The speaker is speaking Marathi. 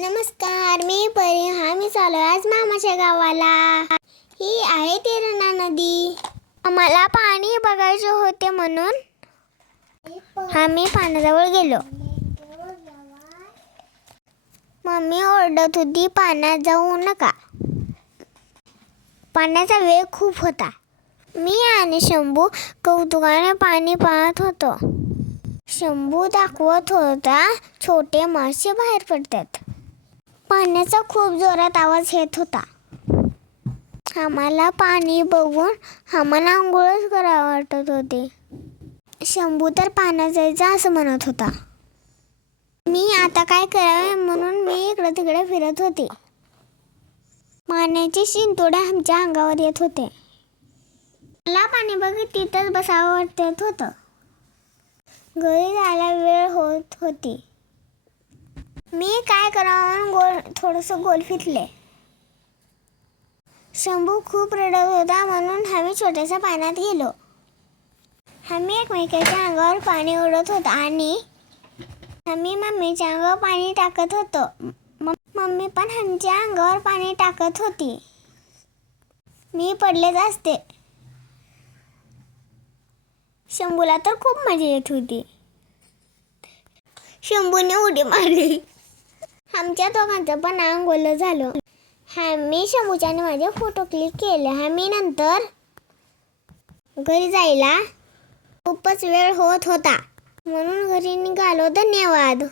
नमस्कार मी परी. हा मी चालू आज मामाच्या गावाला. ही आहे तेरणा नदी. आम्हाला पाणी बघायचे होते म्हणून आम्ही पाण्याजवळ गेलो. मम्मी ओरडत होती पाण्यात जाऊ नका. पाण्याचा वेग खूप होता. मी आणि शंभू कौतुकाने पाणी पाहत होतो. शंभू दाखवत होता छोटे मासे बाहेर पडतात. पाण्याचा खूप जोरात आवाज येत होता. आम्हाला पाणी बघून आम्हाला आंघोळच करावं वाटत होते. शंभू तर पाण्यात जायचं असं म्हणत होता. मी आता काय करावे म्हणून मी इकडे तिकडे फिरत होते. पाण्याचे शिंतोडे आमच्या अंगावर येत होते. मला पाणी बघत तिथंच बसावं वाटत होतं. घरी जायला वेळ होत होती. मी काय करावं गोल थोडंसं गोल फिरले. शंभू खूप रडत होता म्हणून आम्ही छोट्याशा पाण्यात गेलो. आम्ही एकमेकाच्या अंगावर पाणी ओढत होतो आणि आम्ही मम्मीच्या अंगावर पाणी टाकत होतो. म- मम्मी पण आमच्या अंगावर पाणी टाकत होती. मी पडलेच असते. शंभूला तर खूप मजा येत होती. शंभूने उडी मारली. आमच्या दोघांचं पण आंघोळ झालं. मी शंभूच्याने माझे फोटो क्लिक केले. आम्ही नंतर घरी जायला खूपच वेळ होत होता. म्हणून घरी निघालो. धन्यवाद.